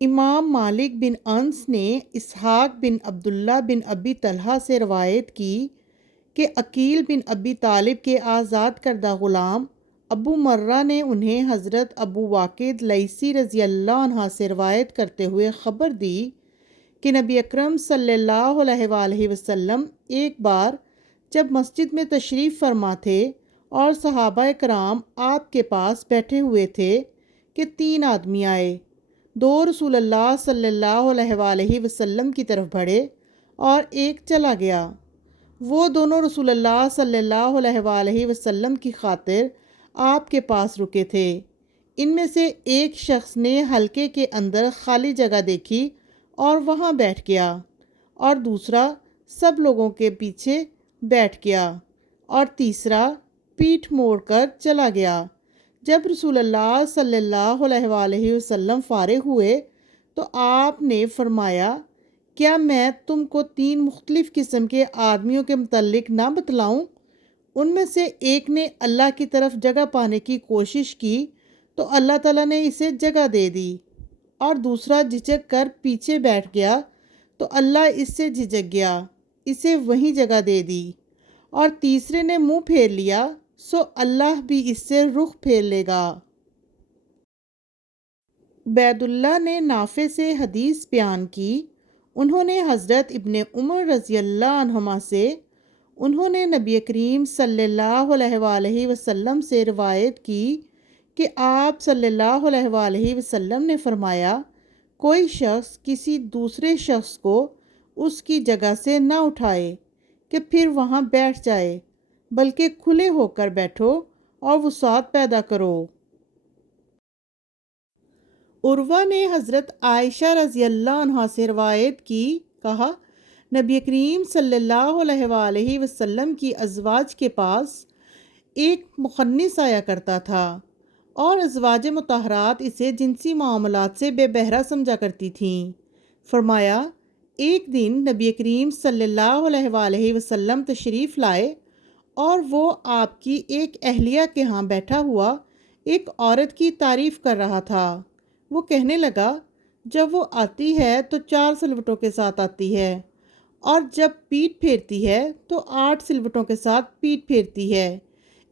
امام مالک بن انس نے اسحاق بن عبداللہ بن ابی طلحہ سے روایت کی کہ عقیل بن ابی طالب کے آزاد کردہ غلام ابو مرہ نے انہیں حضرت ابو واقد لیثی رضی اللہ عنہ سے روایت کرتے ہوئے خبر دی کہ نبی اکرم صلی اللہ علیہ وآلہ وسلم ایک بار جب مسجد میں تشریف فرما تھے اور صحابہ کرام آپ کے پاس بیٹھے ہوئے تھے کہ 3 آدمی آئے، 2 رسول اللہ صلی اللہ علیہ وآلہ وسلم کی طرف بڑھے اور ایک چلا گیا۔ وہ دونوں رسول اللہ صلی اللہ علیہ وآلہ وسلم کی خاطر آپ کے پاس رکے تھے۔ ان میں سے ایک شخص نے حلقے کے اندر خالی جگہ دیکھی اور وہاں بیٹھ گیا، اور دوسرا سب لوگوں کے پیچھے بیٹھ گیا، اور تیسرا پیٹھ موڑ کر چلا گیا۔ جب رسول اللہ صلی اللہ علیہ وآلہ وسلم فارغ ہوئے تو آپ نے فرمایا، کیا میں تم کو 3 مختلف قسم کے آدمیوں کے متعلق نہ بتلاؤں؟ ان میں سے ایک نے اللہ کی طرف جگہ پانے کی کوشش کی تو اللہ تعالیٰ نے اسے جگہ دے دی، اور دوسرا جھجک کر پیچھے بیٹھ گیا تو اللہ اس سے جھجک گیا، اسے وہیں جگہ دے دی، اور تیسرے نے منہ پھیر لیا سو اللہ بھی اس سے رخ پھیر لے گا۔ عبید اللہ نے نافع سے حدیث بیان کی، انہوں نے حضرت ابن عمر رضی اللہ عنہما سے، انہوں نے نبی کریم صلی اللہ علیہ وآلہ وسلم سے روایت کی کہ آپ صلی اللہ علیہ وآلہ وسلم نے فرمایا، کوئی شخص کسی دوسرے شخص کو اس کی جگہ سے نہ اٹھائے کہ پھر وہاں بیٹھ جائے، بلکہ کھلے ہو کر بیٹھو اور وسعت پیدا کرو۔ عروہ نے حضرت عائشہ رضی اللہ عنہا سے روایت کی، کہا، نبی کریم صلی اللہ علیہ وآلہ وسلم کی ازواج کے پاس ایک مخنث آیا کرتا تھا، اور ازواج مطہرات اسے جنسی معاملات سے بے بہرہ سمجھا کرتی تھیں۔ فرمایا، ایک دن نبی کریم صلی اللہ علیہ وآلہ وسلم تشریف لائے اور وہ آپ کی ایک اہلیہ کے ہاں بیٹھا ہوا ایک عورت کی تعریف کر رہا تھا۔ وہ کہنے لگا، جب وہ آتی ہے تو 4 سلوٹوں کے ساتھ آتی ہے، اور جب پیٹھ پھیرتی ہے تو 8 سلوٹوں کے ساتھ پیٹھ پھیرتی ہے۔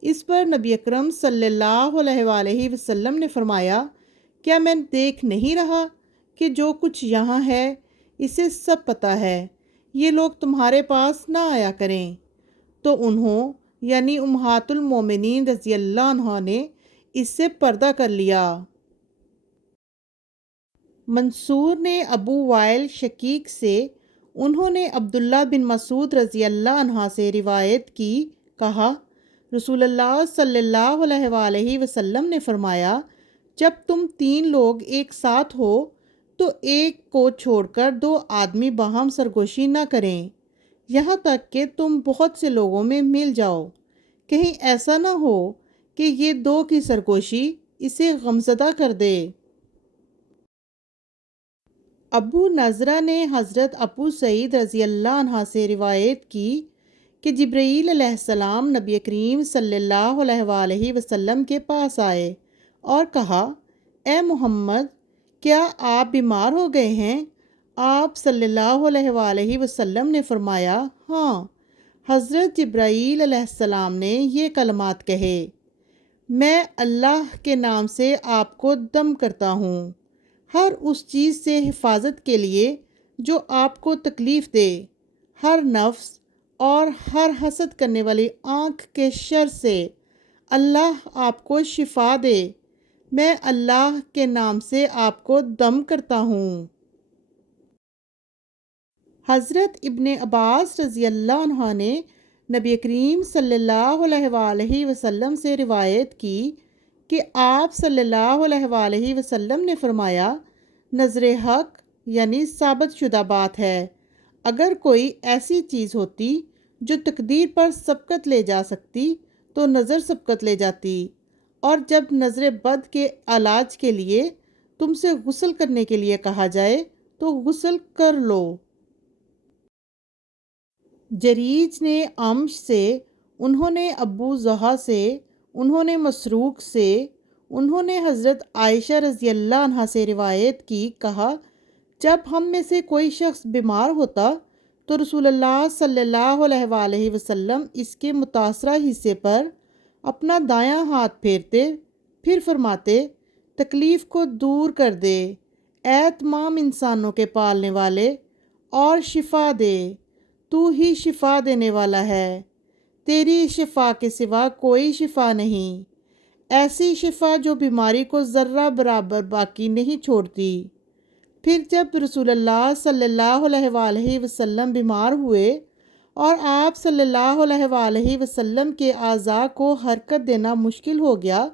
اس پر نبی اکرم صلی اللہ علیہ وآلہ وسلم نے فرمایا، کیا میں دیکھ نہیں رہا کہ جو کچھ یہاں ہے اسے سب پتہ ہے، یہ لوگ تمہارے پاس نہ آیا کریں۔ تو انہوں یعنی امہات المومنین رضی اللہ عنہ نے اس سے پردہ کر لیا۔ منصور نے ابو وائل شقیق سے، انہوں نے عبداللہ بن مسعود رضی اللہ عنہ سے روایت کی، کہا، رسول اللہ صلی اللہ علیہ وآلہ وسلم نے فرمایا، جب تم 3 لوگ ایک ساتھ ہو تو ایک کو چھوڑ کر 2 آدمی باہم سرگوشی نہ کریں، یہاں تک کہ تم بہت سے لوگوں میں مل جاؤ، کہیں ایسا نہ ہو کہ یہ 2 کی سرگوشی اسے غمزدہ کر دے۔ ابو نضرہ نے حضرت ابو سعید رضی اللہ عنہ سے روایت کی کہ جبرائیل علیہ السلام نبی کریم صلی اللہ علیہ وآلہ وسلم کے پاس آئے اور کہا، اے محمد، کیا آپ بیمار ہو گئے ہیں؟ آپ صلی اللہ علیہ وآلہ وسلم نے فرمایا، ہاں۔ حضرت جبرائیل علیہ السلام نے یہ کلمات کہے، میں اللہ کے نام سے آپ کو دم کرتا ہوں، ہر اس چیز سے حفاظت کے لیے جو آپ کو تکلیف دے، ہر نفس اور ہر حسد کرنے والی آنکھ کے شر سے، اللہ آپ کو شفا دے، میں اللہ کے نام سے آپ کو دم کرتا ہوں۔ حضرت ابن عباس رضی اللہ عنہ نے نبی کریم صلی اللہ علیہ وآلہ وسلم سے روایت کی کہ آپ صلی اللہ علیہ وآلہ وسلم نے فرمایا، نظر حق یعنی ثابت شدہ بات ہے، اگر کوئی ایسی چیز ہوتی جو تقدیر پر سبقت لے جا سکتی تو نظر سبقت لے جاتی، اور جب نظر بد کے علاج کے لیے تم سے غسل کرنے کے لیے کہا جائے تو غسل کر لو۔ جریج نے عمش سے، انہوں نے ابو زحا سے، انہوں نے مسروق سے، انہوں نے حضرت عائشہ رضی اللہ عنہا سے روایت کی، کہا جب ہم میں سے کوئی شخص بیمار ہوتا تو رسول اللہ صلی اللہ علیہ وآلہ وسلم اس کے متاثرہ حصے پر اپنا دایاں ہاتھ پھیرتے، پھر فرماتے تکلیف کو دور کر دے اے تمام انسانوں کے پالنے والے، اور شفا دے، تو ہی شفا دینے والا ہے، تیری شفا کے سوا کوئی شفا نہیں، ایسی شفا جو بیماری کو ذرہ برابر باقی نہیں چھوڑتی۔ پھر جب رسول اللہ صلی اللہ علیہ وآلہ وسلم بیمار ہوئے اور آپ صلی اللہ علیہ وآلہ وسلم کے اعضاء کو حرکت دینا مشکل ہو گیا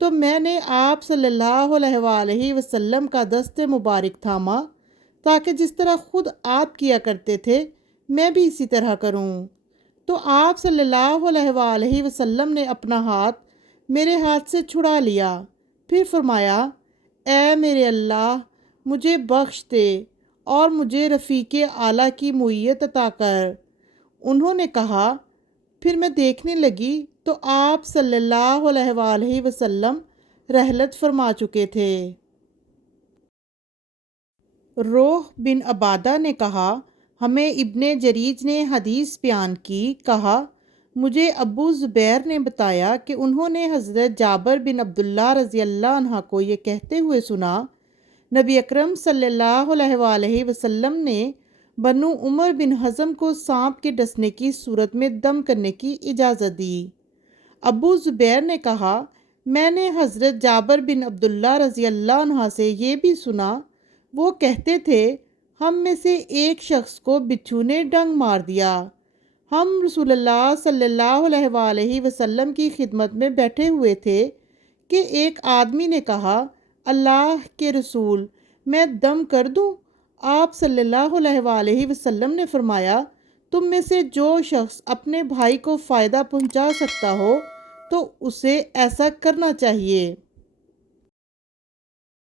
تو میں نے آپ صلی اللہ علیہ وآلہ وسلم کا دست مبارک تھاما تاکہ جس طرح خود آپ کیا کرتے تھے میں بھی اسی طرح کروں۔ تو آپ صلی اللہ علیہ وآلہ وسلم نے اپنا ہاتھ میرے ہاتھ سے چھڑا لیا، پھر فرمایا اے میرے اللہ، مجھے بخش دے اور مجھے رفیق اعلیٰ کی معیت عطا کر۔ انہوں نے کہا، پھر میں دیکھنے لگی تو آپ صلی اللہ علیہ وآلہ وسلم رحلت فرما چکے تھے۔ روح بن عبادہ نے کہا، ہمیں ابن جریج نے حدیث بیان کی، کہا مجھے ابو زبیر نے بتایا کہ انہوں نے حضرت جابر بن عبداللہ رضی اللہ عنہ کو یہ کہتے ہوئے سنا، نبی اکرم صلی اللہ علیہ وآلہ وسلم نے بنو عمر بن حزم کو سانپ کے ڈسنے کی صورت میں دم کرنے کی اجازت دی۔ ابو زبیر نے کہا، میں نے حضرت جابر بن عبداللہ رضی اللہ عنہ سے یہ بھی سنا، وہ کہتے تھے ہم میں سے ایک شخص کو بچھو نے ڈنگ مار دیا، ہم رسول اللہ صلی اللہ علیہ وآلہ وسلم کی خدمت میں بیٹھے ہوئے تھے کہ ایک آدمی نے کہا، اللہ کے رسول میں دم کر دوں؟ آپ صلی اللہ علیہ وآلہ وسلم نے فرمایا، تم میں سے جو شخص اپنے بھائی کو فائدہ پہنچا سکتا ہو تو اسے ایسا کرنا چاہیے۔